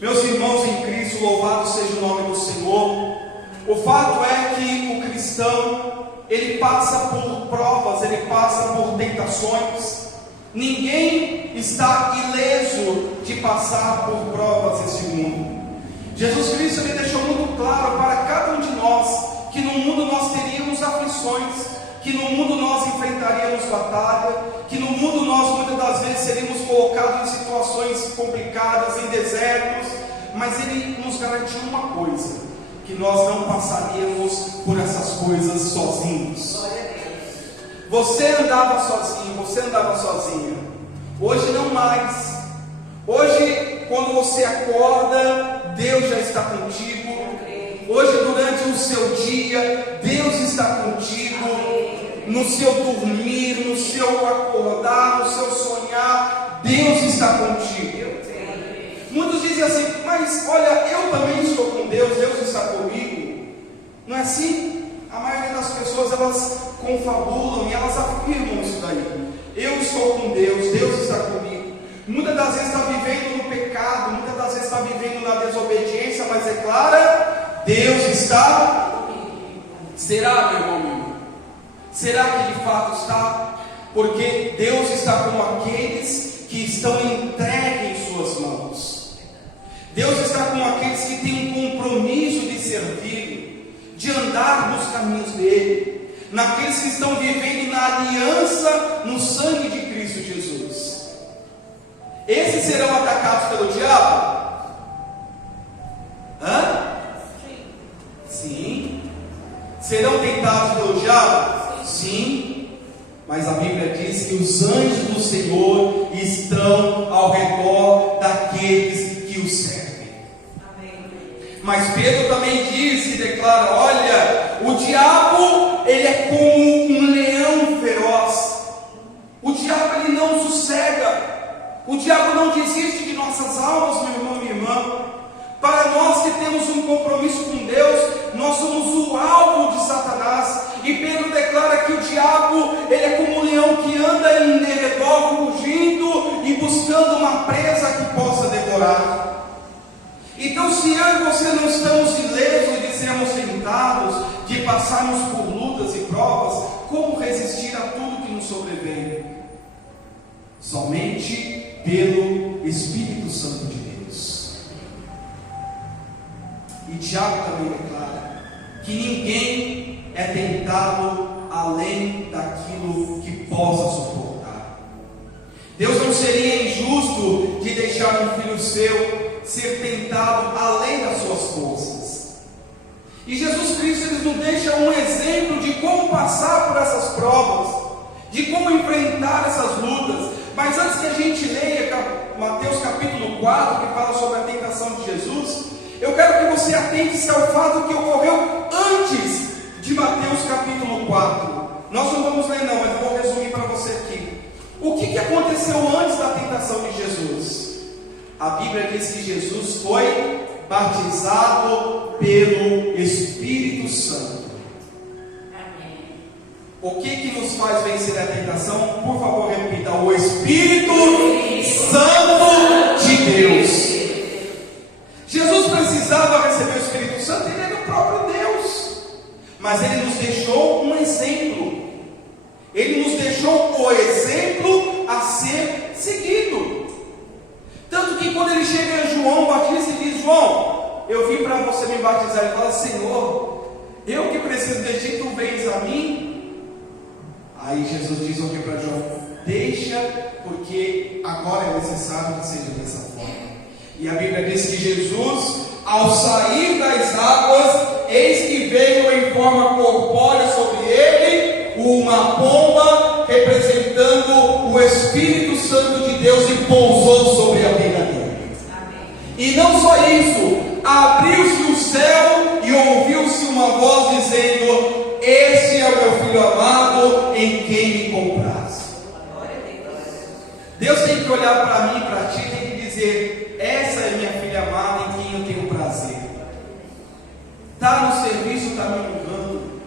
Meus irmãos em Cristo, louvado seja o nome do Senhor. O fato é que o cristão, ele passa por provas, ele passa por tentações. Ninguém está ileso de passar por provas neste mundo. Jesus Cristo ele deixou muito claro para cada um de nós que no mundo nós teríamos aflições, que no mundo nós enfrentaríamos batalha, que no mundo nós muitas das vezes seríamos colocados em situações complicadas, em desertos, mas Ele nos garantiu uma coisa, que nós não passaríamos por essas coisas sozinhos. Você andava sozinho, você andava sozinha, hoje não mais. Hoje, quando você acorda, Deus já está contigo. Hoje, durante o seu dia, Deus está contigo. No seu dormir, no seu acordar, no seu sonhar, Deus está contigo. Muitos dizem assim, mas olha, eu também estou com Deus, Deus está comigo. Não é assim? A maioria das pessoas, elas confabulam e elas afirmam isso daí. Eu estou com Deus, Deus está comigo. Muitas das vezes está vivendo no pecado, muitas das vezes está vivendo na desobediência, mas é clara, Deus está comigo. Será, meu irmão? Será que de fato está? Porque Deus está com aqueles que estão entregues em suas mãos. Deus está com aqueles que têm um compromisso de servir, de andar nos caminhos dele, naqueles que estão vivendo na aliança no sangue de Cristo Jesus. Esses serão atacados pelo diabo? Sim. Serão tentados pelo diabo? Sim, mas a Bíblia diz que os anjos do Senhor estão ao redor daqueles que o servem. Amém. Mas Pedro também diz e declara: olha, o diabo, ele é como um leão feroz. O diabo, ele não sossega. O diabo não desiste de nossas almas, meu irmão e minha irmã. Para nós que temos um compromisso com Deus, nós somos o alvo de Satanás. E Pedro declara que o diabo, ele é como um leão que anda em derredor, fugindo e buscando uma presa que possa devorar. Então, se eu e você não estamos ilesos de sermos tentados, de passarmos por lutas e provas, como resistir a tudo que nos sobrevém? Somente pelo Espírito Santo de Deus. E Tiago também declara que ninguém é tentado além daquilo que possa suportar. Deus não seria injusto de deixar um filho seu ser tentado além das suas forças. E Jesus Cristo ele nos deixa um exemplo de como passar por essas provas, de como enfrentar essas lutas. Mas antes que a gente leia Mateus capítulo 4, que fala sobre a tentação de Jesus, eu quero que você atente-se ao fato que ocorreu antes de Mateus capítulo 4. Nós não vamos ler não, mas eu vou resumir para você aqui. O que aconteceu antes da tentação de Jesus? A Bíblia diz que Jesus foi batizado pelo Espírito Santo. Amém. O que nos faz vencer a tentação? Por favor, repita: o Espírito Santo de Deus. Jesus precisava receber o Espírito Santo, ele era o próprio Deus, mas ele nos deixou um exemplo. Ele nos deixou o exemplo a ser seguido. Tanto que quando ele chega a João Batista e diz: João, eu vim para você me batizar. Ele fala: Senhor, eu que preciso de ti, tu vens a mim? Aí Jesus diz o que para João? Deixa, porque agora é necessário que seja dessa forma. E a Bíblia diz que Jesus, ao sair das águas, eis que veio em forma corpórea sobre ele uma pomba representando o Espírito Santo de Deus, e pousou sobre a vida dele. Amém. E não só isso, abriu-se o céu e ouviu-se uma voz dizendo: esse é o meu filho amado, em quem me compraz. Deus tem que olhar para mim e para ti, tem que dizer: essa é minha filha amada, em quem eu tenho prazer. Está no serviço, está me honrando.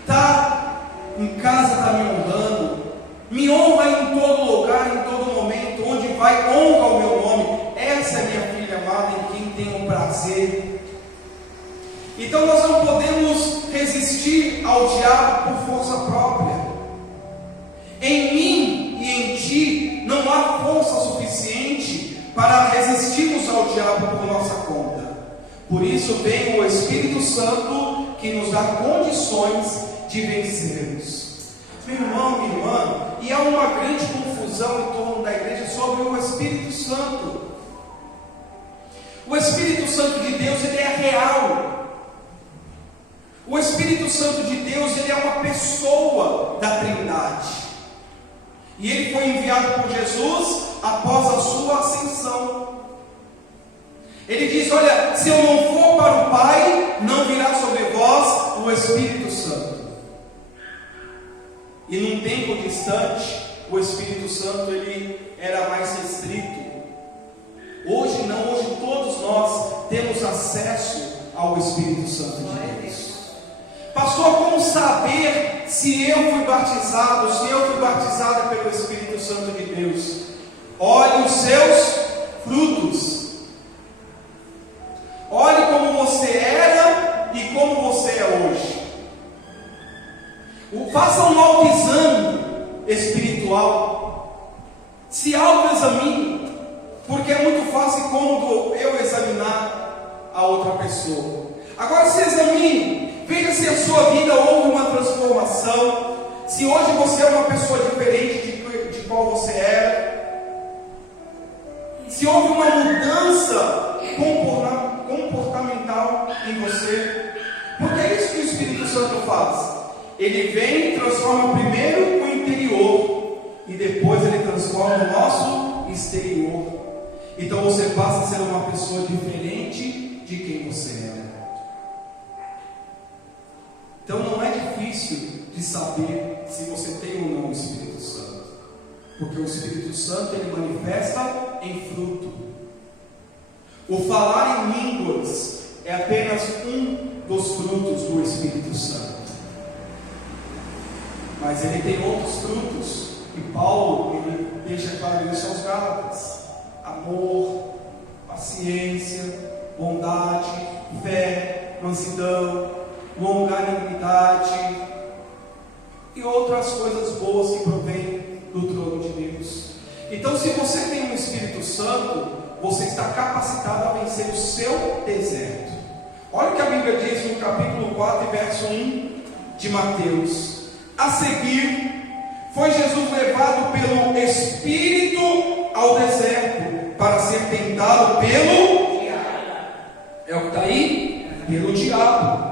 Está em casa, está me honrando. Me honra em todo lugar, em todo momento. Onde vai, honra o meu nome. Essa é minha filha amada, ao diabo por força própria. Em mim e em ti não há força suficiente para resistirmos ao diabo por nossa conta. Por isso vem o Espírito Santo que nos dá condições de vencermos. Meu irmão, minha irmã, e há uma grande confusão em torno da igreja sobre o Espírito Santo. O Espírito Santo de Deus, ele é real. O Espírito Santo de Deus, ele é uma pessoa da Trindade. E ele foi enviado por Jesus após a sua ascensão. Ele diz: olha, se eu não for para o Pai, não virá sobre vós o Espírito Santo. E num tempo distante, o Espírito Santo ele era mais restrito. Hoje não, hoje todos nós temos acesso ao Espírito Santo de Deus. Pastor, como saber se eu fui batizado, se eu fui batizada pelo Espírito Santo de Deus? Olhe os seus frutos. Olhe como você era e como você é hoje. Faça um autoexame espiritual. Se autoexamine, porque é muito fácil e cômodo eu examinar a outra pessoa. Agora se examine. Veja se a sua vida houve uma transformação. Se hoje você é uma pessoa diferente de qual você era. Se houve uma mudança comportamental em você. Porque é isso que o Espírito Santo faz. Ele vem e transforma primeiro o interior. E depois ele transforma o nosso exterior. Então você passa a ser uma pessoa diferente de quem você era. Então não é difícil de saber se você tem ou não o Espírito Santo, porque o Espírito Santo ele manifesta em fruto. O falar em línguas é apenas um dos frutos do Espírito Santo, mas ele tem outros frutos, e Paulo ele deixa claro isso aos Gálatas: amor, paciência, bondade, fé, mansidão, longanimidade e outras coisas boas que provêm do trono de Deus. Então, se você tem um Espírito Santo, você está capacitado a vencer o seu deserto. Olha o que a Bíblia diz no capítulo 4, verso 1 de Mateus: a seguir, foi Jesus levado pelo Espírito ao deserto para ser tentado pelo diabo. É o que está aí? Pelo diabo.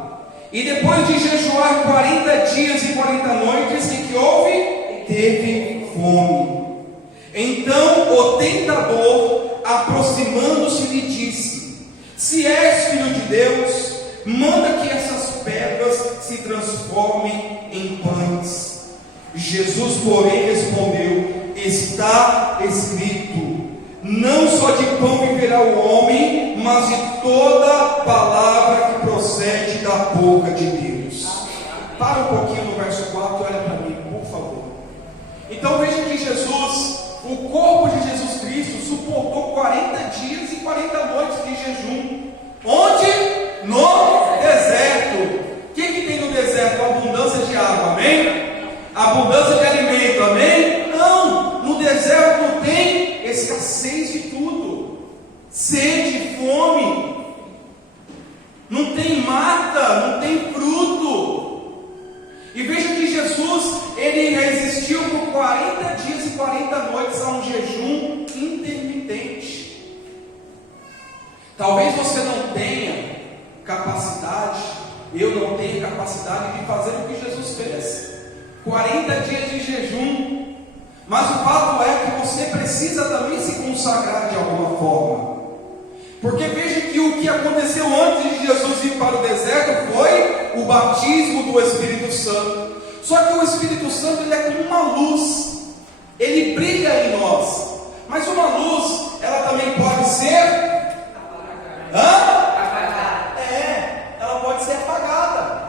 E depois de jejuar 40 dias e 40 noites, o que houve? Teve fome. Então o tentador, aproximando-se, lhe disse: se és filho de Deus, manda que essas pedras se transformem em pães. Jesus, porém, respondeu: está escrito, não só de pão viverá o homem, mas de toda palavra que procede da boca de Deus. Para um pouquinho no verso 4, olha para mim, por favor. Então veja que Jesus, o corpo de Jesus Cristo, suportou 40 dias e 40 noites de jejum. Onde? No deserto. O que tem no deserto? Abundância de água, amém? Abundância de alimento, amém? Não, no deserto tem escassez de tudo, sede, fome, não tem mata, não tem fruto. E veja que Jesus, ele resistiu por 40 dias e 40 noites a um jejum intermitente. Talvez você não tenha capacidade, eu não tenho capacidade de fazer o que Jesus fez, 40 dias de jejum. Mas o fato é que você precisa também se consagrar de alguma forma. Porque veja que o que aconteceu antes de Jesus ir para o deserto foi o batismo do Espírito Santo. Só que o Espírito Santo ele é como uma luz. Ele brilha em nós. Mas uma luz, ela também pode ser ela pode ser apagada.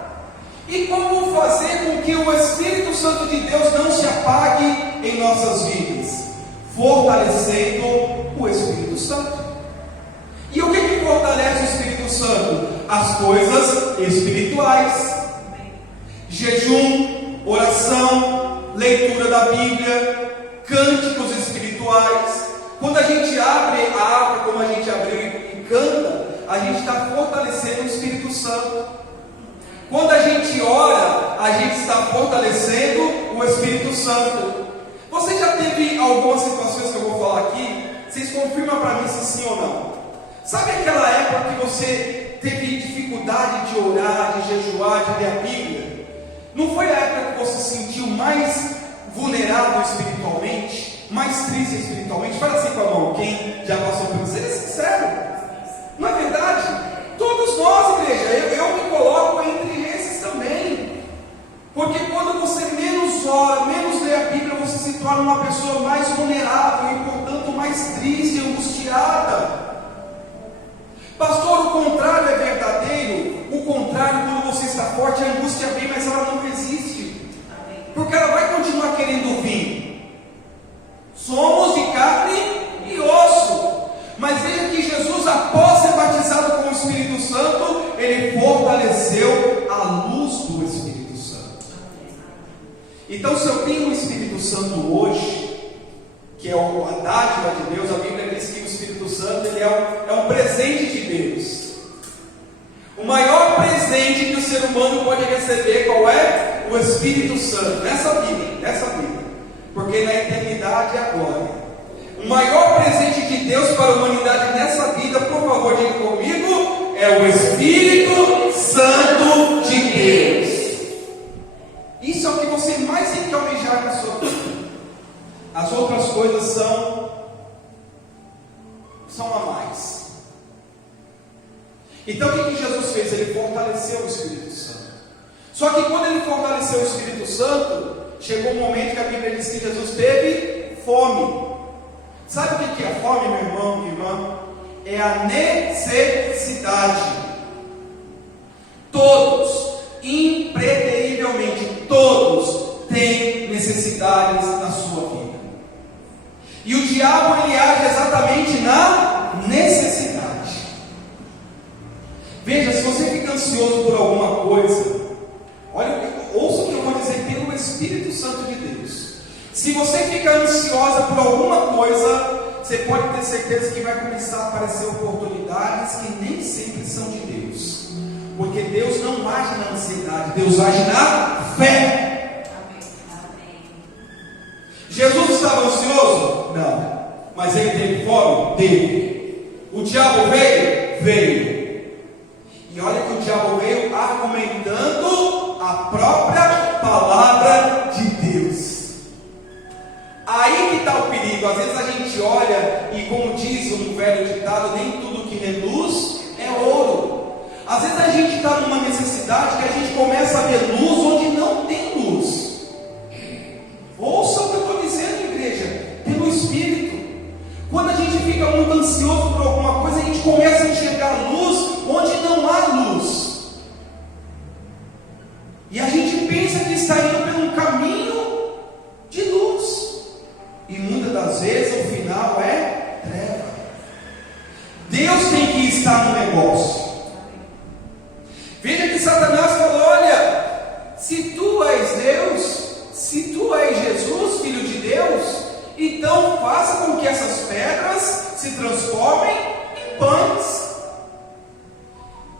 E como fazer com que o Espírito Santo de Deus não se apague em nossas vidas? Fortalecendo o Espírito Santo. E o que fortalece o Espírito Santo? As coisas espirituais. jejum, oração, leitura da Bíblia, cânticos espirituais. Quando a gente abre a arca, como a gente abriu e canta, a gente está fortalecendo o Espírito Santo. Quando a gente ora, a gente está fortalecendo o Espírito Santo. Você já teve algumas situações que eu vou falar aqui? Vocês confirmam para mim se sim ou não. Sabe aquela época que você teve dificuldade de orar, de jejuar, de ler a Bíblia? Não foi a época que você se sentiu mais vulnerável espiritualmente? Mais triste espiritualmente? Fala assim com a mão, quem já passou por isso? Seja sincero. Não é verdade? Todos nós, igreja, eu me coloco entre esses também. Porque quando você menos ora, menos lê a Bíblia, você se torna uma pessoa mais vulnerável e, portanto, mais triste, angustiada. Pastor, o contrário é verdadeiro. O contrário, quando você está forte, a angústia vem, mas ela não resiste. Porque ela vai continuar querendo vir. Somos de carne e osso. Mas veja que Jesus, após ser batizado com o Espírito Santo, ele fortaleceu a luz do Espírito Santo. Então, se eu tenho o Espírito Santo hoje, que é a dádiva de Deus, a Bíblia diz que o Espírito Santo ele é um presente de Deus. O maior presente que o ser humano pode receber, qual é? O Espírito Santo, nessa vida, porque na eternidade é agora. O maior presente de Deus para a humanidade nessa vida, por favor, diga comigo, é o Espírito Santo de Deus. Isso é o que você mais tem que almejar na sua vida. As outras coisas são a mais. Então o que Jesus fez? Ele fortaleceu o Espírito Santo. Só que quando ele fortaleceu o Espírito Santo, chegou um momento que a Bíblia diz que Jesus teve fome. Sabe o que é fome, meu irmão, minha irmã? É a necessidade. Todos, impreterivelmente, todos têm necessidades na sua vida. E o diabo ele age exatamente na necessidade. Veja, se você fica ansioso por alguma coisa, olha, ouça o que eu vou dizer pelo Espírito Santo de Deus. Se você fica ansiosa por alguma coisa, você pode ter certeza que vai começar a aparecer oportunidades que nem sempre são de Deus. Porque Deus não age na ansiedade, Deus age na fé. Jesus estava ansioso? Não. Mas ele teve fome? Teve. O diabo veio? Veio. E olha que o diabo veio argumentando a própria palavra de Deus. Aí que está o perigo. Às vezes a gente olha e, como diz um velho ditado, nem tudo que reluz é ouro. Às vezes a gente está numa necessidade que a gente começa a ver luz onde não tem luz. Ouça o que eu estou dizendo, igreja, pelo Espírito. Quando a gente fica muito ansioso por alguma coisa, a gente começa a enxergar luz onde não há luz. E a gente pensa que está indo por um caminho de luz. E muitas das vezes o final é treva. Deus tem que estar no negócio. Veja que Satanás falou: olha, se tu és Deus, se tu és Jesus, Filho de Deus, então faça com que essas pedras se transformem em pães.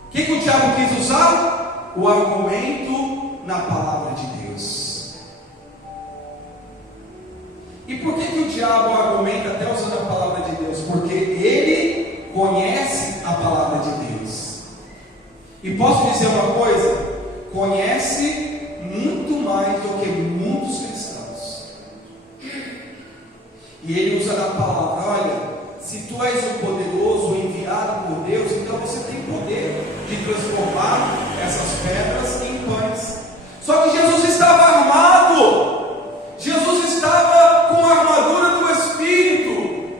O que o diabo quis usar? O argumento na palavra de Deus. E por que o diabo argumenta até usando a palavra de Deus? Porque ele conhece a palavra de Deus. E posso dizer uma coisa? Conhece muito mais do que muitos cristãos. E ele usa na palavra: olha, se tu és o poderoso, o enviado por Deus, então você tem poder de transformar essas pedras em pães. Só que Jesus estava armado. Jesus estava com a armadura do Espírito.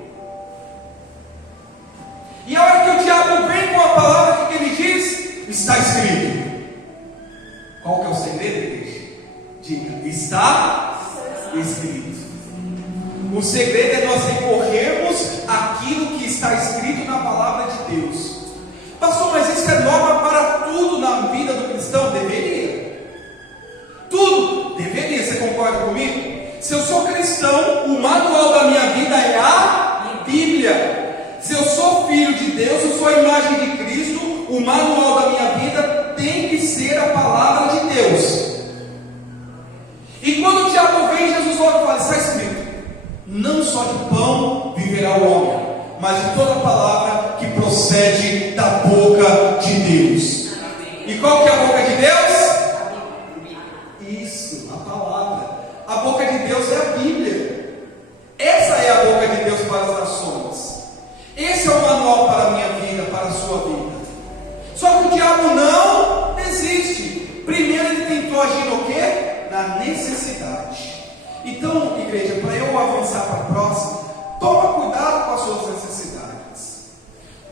E a hora que o diabo vem com a palavra, o que ele diz? Está escrito. Qual que é o segredo, igreja? Diga: está escrito. O segredo é nós recorrermos àquilo que está escrito na palavra de Deus. Pastor, mas isso é norma para tudo na vida do cristão? Deveria. Tudo concorda comigo? Se eu sou cristão, o manual da minha vida é a Bíblia. Se eu sou filho de Deus, eu sou a imagem de Cristo, o manual da minha vida tem que ser a palavra de Deus. E quando o diabo vem, Jesus logo fala: está escrito, não só de pão viverá o homem, mas de toda palavra que procede da boca de Deus. E qual que é a boca de Deus? Isso, a palavra. A boca de Deus é a Bíblia. Essa é a boca de Deus para as nações. Esse é o manual para a minha vida, para a sua vida. Só que o diabo não desiste. Primeiro ele tentou agir no quê? Na necessidade. Então, igreja, para eu avançar para a próxima, toma cuidado com as suas necessidades.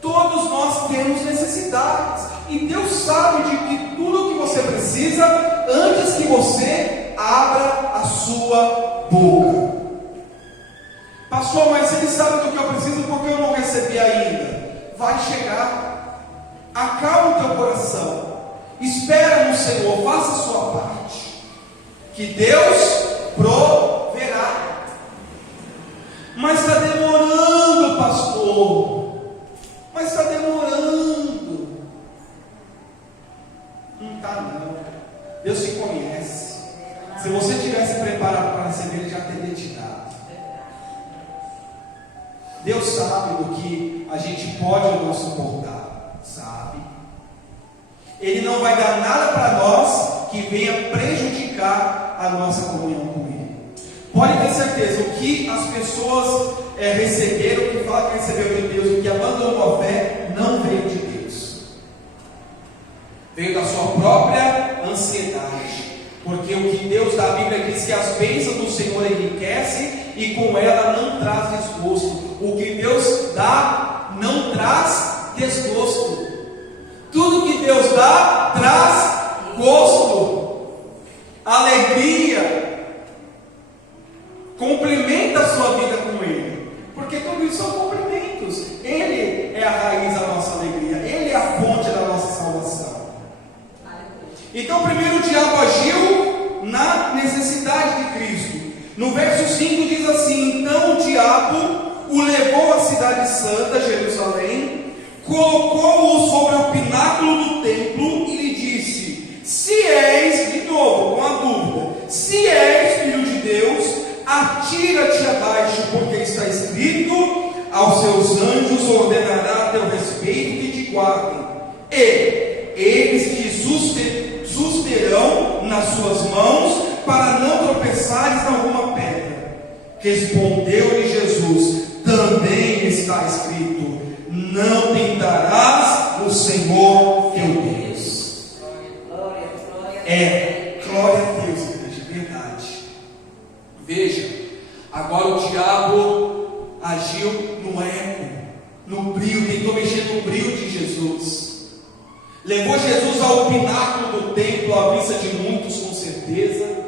Todos nós temos necessidades, e Deus sabe de que tudo que você precisa antes que você abra a sua boca. Pastor, mas ele sabe do que eu preciso porque eu não recebi ainda. Vai chegar. Acalma o teu coração, espera no Senhor, faça a sua parte, que Deus proverá. Mas está demorando, pastor, mas está demorando. Não está não. Deus te conhece. Se você tivesse preparado para receber, Ele já teria te dado. Deus sabe do que a gente pode ou não suportar, sabe? Ele não vai dar nada para nós que venha prejudicar a nossa comunhão com Ele. Pode ter certeza, o que as pessoas receberam, o que fala que recebeu de Deus, o que abandonou a fé, não veio de Deus. Veio da sua própria ansiedade. Porque o que Deus dá, a Bíblia diz que as bênçãos do Senhor enriquece e com ela não traz desgosto. O que Deus dá não traz desgosto. Tudo que Deus dá traz gosto, alegria. Complementa a sua vida com Ele, porque tudo isso são complementos. Ele é a raiz da nossa alegria, Ele é a fonte da nossa salvação. Então, primeiro o diabo agiu na necessidade de Cristo. No verso 5 diz assim: então o diabo o levou à cidade santa, Jerusalém, colocou-o sobre o pináculo do templo e lhe disse: se és, de novo, com a dúvida, se és filho de Deus, atira-te abaixo, porque está escrito: aos seus anjos ordenará a teu respeito que te guardem, e eles te susterão nas suas mãos, para não tropeçares em alguma pedra. Respondeu-lhe Jesus: também está escrito: não tentarás o Senhor teu Deus. Glória a Deus, igreja, verdade. Veja, agora o diabo agiu no eco, no brilho, tentou mexer no brilho de Jesus. Levou Jesus ao pináculo do templo, à vista de muitos, com certeza.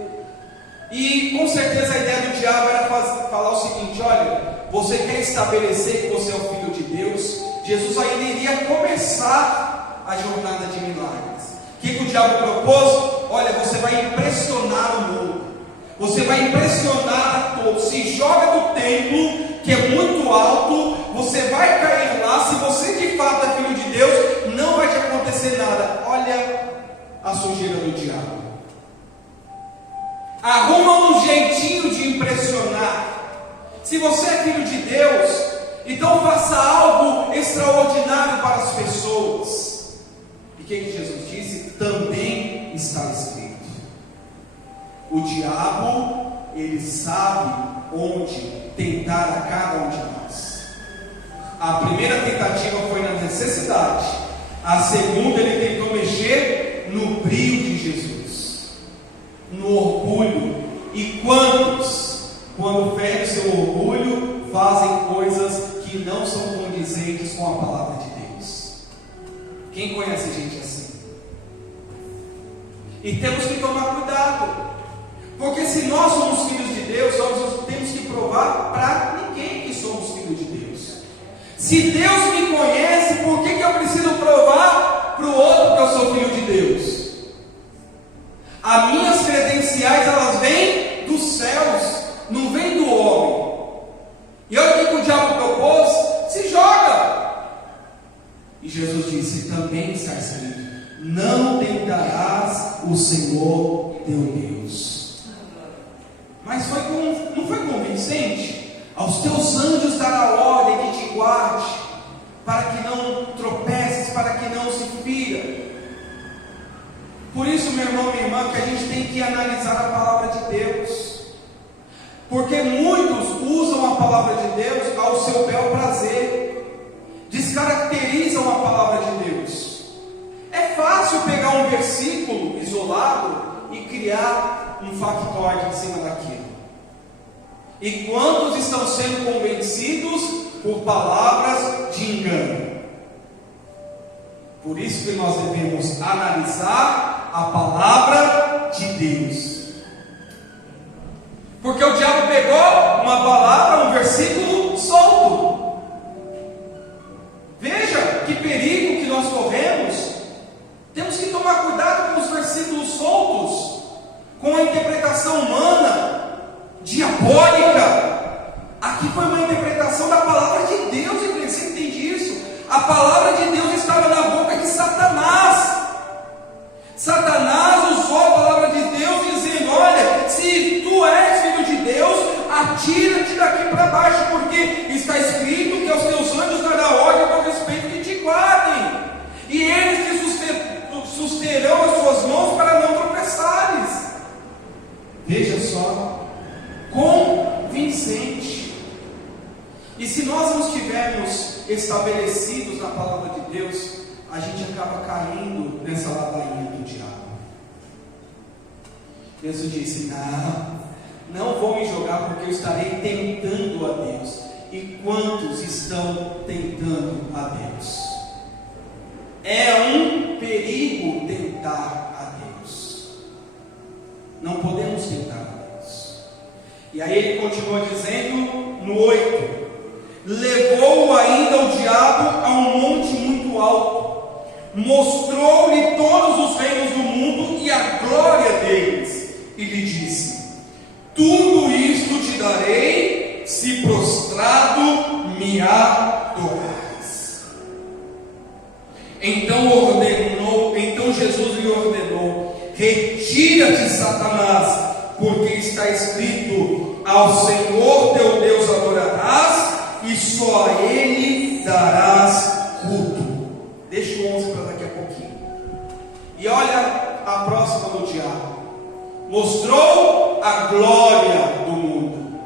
E com certeza a ideia do diabo era falar o seguinte: olha, você quer estabelecer que você é o Filho de Deus? Jesus ainda iria começar a jornada de milagres. O que o diabo propôs? Olha, você vai impressionar o mundo, você vai impressionar a todos. Se joga do templo, que é muito alto, você vai cair lá. Se você de fato é filho de Deus, não vai te acontecer nada. Olha a sujeira do diabo. Arruma um jeitinho de impressionar. Se você é filho de Deus, então faça algo extraordinário para as pessoas. E o que Jesus disse? Também está escrito. O diabo, ele sabe onde tentar a cada um de nós. A primeira tentativa foi na necessidade. A segunda, ele tentou mexer no brilho de Jesus, no orgulho. E quantos, quando ferem seu orgulho, fazem coisas que não são condizentes com a palavra de Deus? Quem conhece gente assim? E temos que tomar cuidado, porque se nós somos filhos de Deus, nós temos que provar para ninguém que somos filhos de Deus. Se Deus me conhece, por que eu preciso provar para o outro que eu sou filho de Deus? As minhas credenciais, elas vêm do dos céus, não vem do homem. E olha o que o diabo propôs: se joga. E Jesus disse: também está escrito: não tentarás o Senhor teu Deus. Mas não foi convincente? Aos teus anjos dará ordem que te guarde, para que não tropeces, para que não se fira. Por isso, meu irmão, minha irmã, que a gente tem que analisar a palavra de Deus, porque muitos usam a palavra de Deus ao seu bel prazer, descaracterizam a palavra de Deus. É fácil pegar um versículo isolado e criar um factoide em cima daquilo. E quantos estão sendo convencidos por palavras de engano? Por isso que nós devemos analisar a palavra de Deus. Porque o diabo pegou uma palavra, um versículo solto. Veja que perigo que nós corremos. Temos que tomar cuidado com os versículos soltos, com a interpretação humana, diabólica. Aqui foi uma interpretação da palavra de Deus, e você entende isso? A palavra de Deus estava na boca de Satanás. Satanás usou a palavra de Deus dizendo: olha, se tu és filho de Deus, atira-te daqui para baixo, porque está escrito que aos teus anjos dará ordem a teu respeito que te guardem, e eles te susterão as suas mãos para não tropeçares. Veja só, convincente. E se nós não estivermos estabelecidos na palavra de Deus, a gente acaba caindo nessa ladainha do diabo. Jesus disse: não vou me jogar, porque eu estarei tentando a Deus. E quantos estão tentando a Deus? É um perigo tentar a Deus. Não podemos tentar a Deus. E aí ele continua dizendo no 8: levou ainda o diabo a um monte muito alto, mostrou-lhe todos os reinos do mundo e a glória deles, e lhe disse: tudo isto te darei, se prostrado me adorares. Então Jesus lhe ordenou: retira-te, Satanás, porque está escrito: ao Senhor teu Deus adorarás, e só a Ele darás culto. Deixa o 11 para daqui a pouquinho. E olha a próxima do diabo: mostrou a glória do mundo.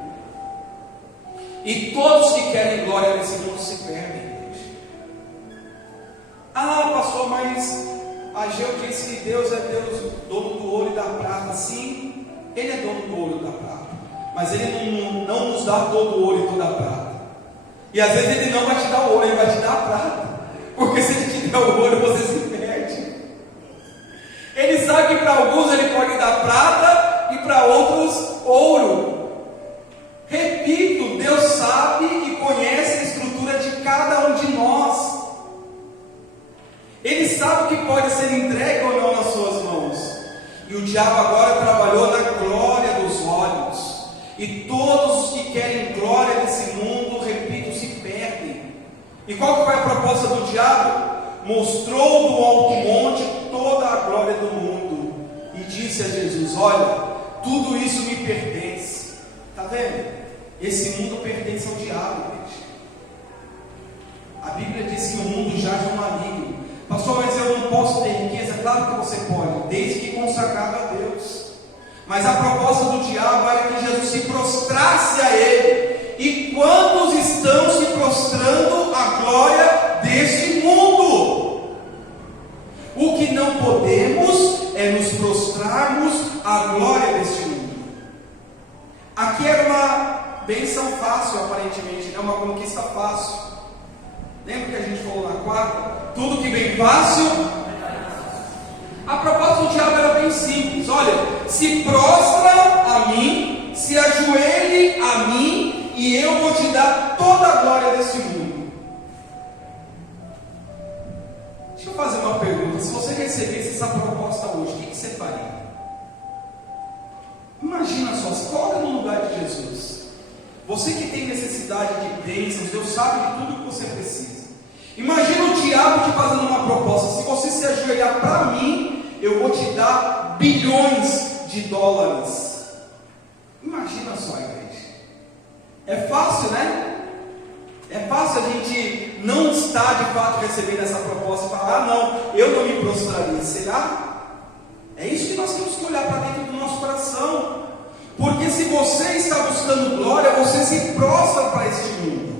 E todos que querem glória nesse mundo se perdem. Ah, pastor, mas Ageu disse que Deus é Deus, dono do ouro e da prata. Sim, Ele é dono do ouro e da prata, mas Ele não nos dá todo o ouro e toda a prata. E às vezes Ele não vai te dar o ouro, Ele vai te dar a prata, porque se Ele te der o ouro, você se perde. Ele sabe que para alguns Ele pode dar prata e para outros ouro. Repito, Deus sabe e conhece a estrutura de cada um de nós. Ele sabe o que pode ser entregue ou não nas suas mãos. E o diabo agora trabalhou na glória dos olhos. E todos os que querem glória nesse mundo, repito, se perdem. E qual que foi a proposta do diabo? Mostrou do alto monte toda a glória do mundo e disse a Jesus: olha, tudo isso me pertence. Está vendo? Esse mundo pertence ao diabo, gente. A Bíblia diz que o mundo jaz no maligno. Pastor, mas eu não posso ter riqueza? Claro que você pode, desde que consagrado a Deus. Mas a proposta do diabo era que Jesus se prostrasse a Ele. E quantos estão se prostrando à glória deste mundo? O que não podemos é nos prostrarmos à glória deste mundo. Aqui era uma bênção fácil, aparentemente, né? Uma conquista fácil. Lembra que a gente falou na quarta? Tudo que vem fácil. A proposta do diabo era bem simples: olha, se prostra a mim, se ajoelhe a mim, e eu vou te dar toda a glória desse mundo. Deixa eu fazer uma pergunta: se você recebesse essa proposta hoje, o que você faria? Imagina só, se coloca no lugar de Jesus. Você que tem necessidade de bênçãos, Deus sabe de tudo que você precisa. Imagina o diabo te fazendo uma proposta: se você se ajoelhar para mim, eu vou te dar bilhões de dólares. Imagina só, igreja. É fácil, né? É fácil a gente não estar de fato recebendo essa proposta e falar: ah, não, eu não me prostraria. Será? É isso que nós temos que olhar para dentro do nosso coração. Porque se você está buscando glória, você se prostra para este mundo.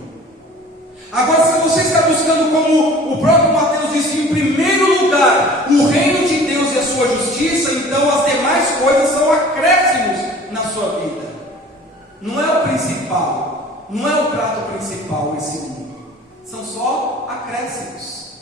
Agora, se você está buscando, como o próprio Mateus disse, em primeiro lugar, o reino de Deus e a sua justiça, então as demais coisas são acréscimos na sua vida. Não é o principal, não é o prato principal esse mundo. São só acréscimos.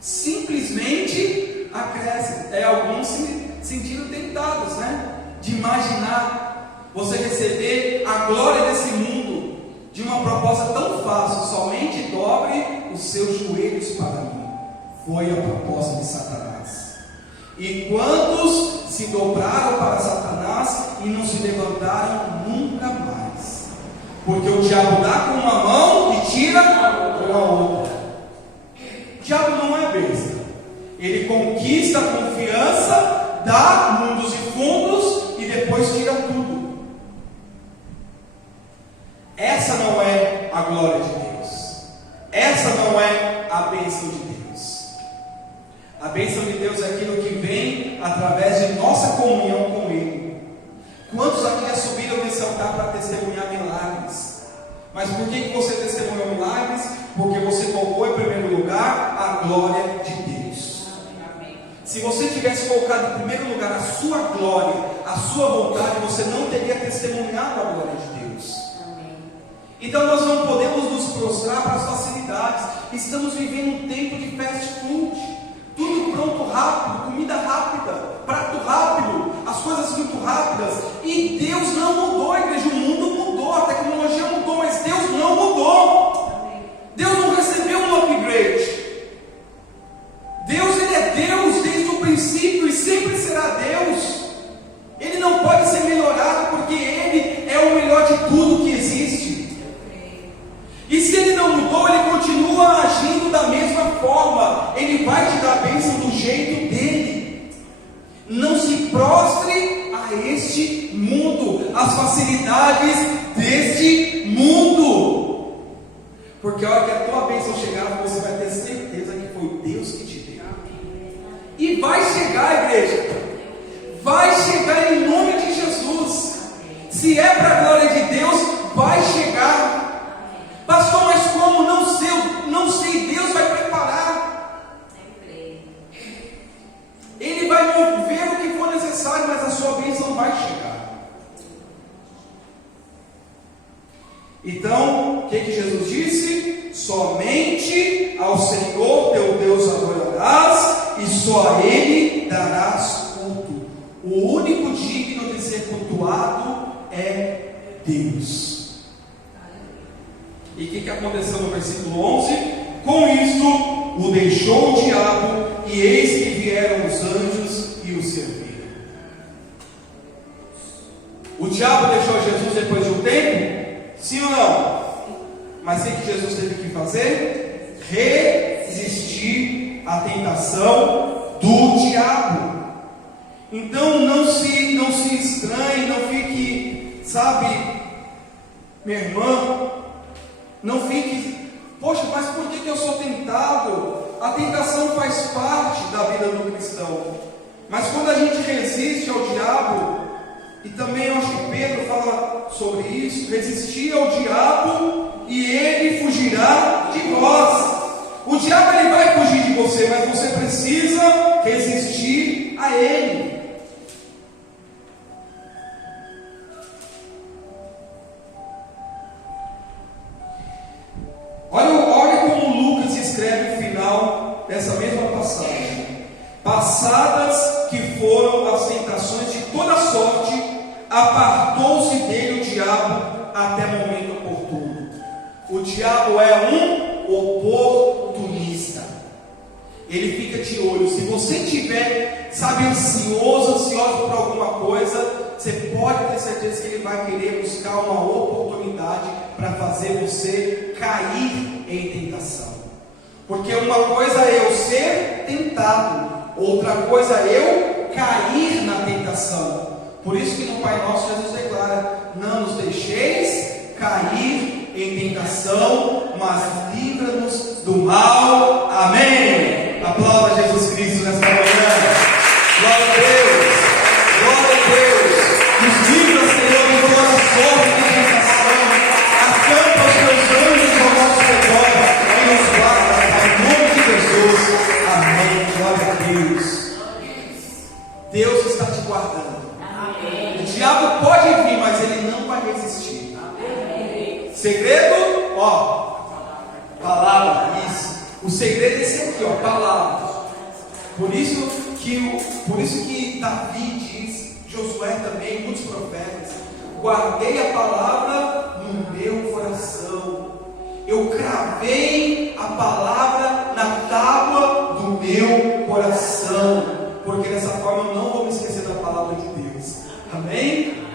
Simplesmente acréscimos. Alguns se sentiram tentados, né? De imaginar você receber a glória desse mundo de uma proposta tão fácil: somente dobre os seus joelhos para mim. Foi a proposta de Satanás. E quantos se dobraram para Satanás e não se levantaram nunca mais? Porque o diabo dá com uma mão e tira com a outra. O diabo não é besta. Ele conquista a confiança, dá mundos e fundos e depois tira tudo. Essa não é a glória de Deus. Essa não é a bênção de Deus. A bênção de Deus é aquilo que vem através de nossa comunhão com Ele. Quantos aqui já subiram nesse altar para testemunhar milagres? Mas por que você testemunhou milagres? Porque você colocou em primeiro lugar a glória de Deus. Se você tivesse colocado em primeiro lugar a sua glória, a sua vontade, você não teria testemunhado a glória de Deus. Então nós não podemos nos prostrar para as facilidades. Estamos vivendo um tempo de fast food, tudo pronto rápido, comida rápida, prato rápido, as coisas muito rápidas. E Deus não mudou, igreja. O mundo mudou, a tecnologia mudou, mas Deus não mudou. Deus não recebeu um upgrade. Deus, Ele é Deus desde o princípio e sempre será Deus. Ele não pode ser melhorado, porque Ele é o melhor de tudo que existe. E se Ele não mudou, Ele continua agindo da mesma forma. Ele vai te dar a bênção do jeito dele. Não se prostre a este mundo, às facilidades deste mundo. Porque a hora que a tua bênção chegar, você vai ter certeza que foi Deus que te deu. E vai chegar, igreja. Vai chegar em nome de Jesus. Se é para a glória de Deus, vai chegar. Pastor, mas como? Não sei, Deus vai preparar. Ele vai mover o que for necessário, mas a sua bênção vai chegar. Então, o que Jesus disse? Somente ao Senhor teu Deus adorarás, e só a Ele darás culto. O único digno de ser cultuado é Deus. E o que aconteceu no versículo 11? Com isto o deixou o diabo, e eis que vieram os anjos e o serviram. O diabo deixou Jesus depois de um tempo? Sim ou não? Mas o que Jesus teve que fazer? Resistir à tentação do diabo. Então não se estranhe, não fique, minha irmã, não fique, poxa, mas por que eu sou tentado? A tentação faz parte da vida do cristão. Mas quando a gente resiste ao diabo, e também eu acho que Pedro fala sobre isso, resistir ao diabo e ele fugirá de vós. O diabo ele vai fugir de você, mas você precisa resistir a ele. Olha como Lucas escreve o final dessa mesma passagem. Passadas que foram as tentações de toda sorte, apartou-se dele o diabo até momento oportuno. O diabo é um oportunista. Ele fica de olho. Se você estiver, ansiosa por alguma coisa, pode ter certeza que ele vai querer buscar uma oportunidade para fazer você cair em tentação. Porque uma coisa é eu ser tentado, outra coisa é eu cair na tentação. Por isso que no Pai Nosso Jesus declara: não nos deixeis cair em tentação, mas livra-nos do mal. Amém. Aplauda Jesus Cristo nesta manhã. Glória a Deus. Glória a Deus. Nos livra, Senhor, de toda sorte de tentação. Acampa os teus anjos ao nosso redor e nos guarda, em nome de Jesus. Amém. Glória a Deus. Deus está te guardando. Amém. O diabo pode vir, mas ele não vai resistir. Amém. Segredo, palavra, isso. O segredo é esse aqui, palavra. Por isso que Davi diz, Josué também, muitos profetas: guardei a palavra no meu coração. Eu cravei a palavra na tábua do meu coração, porque dessa forma eu não vou me esquecer da palavra de Deus. Amém?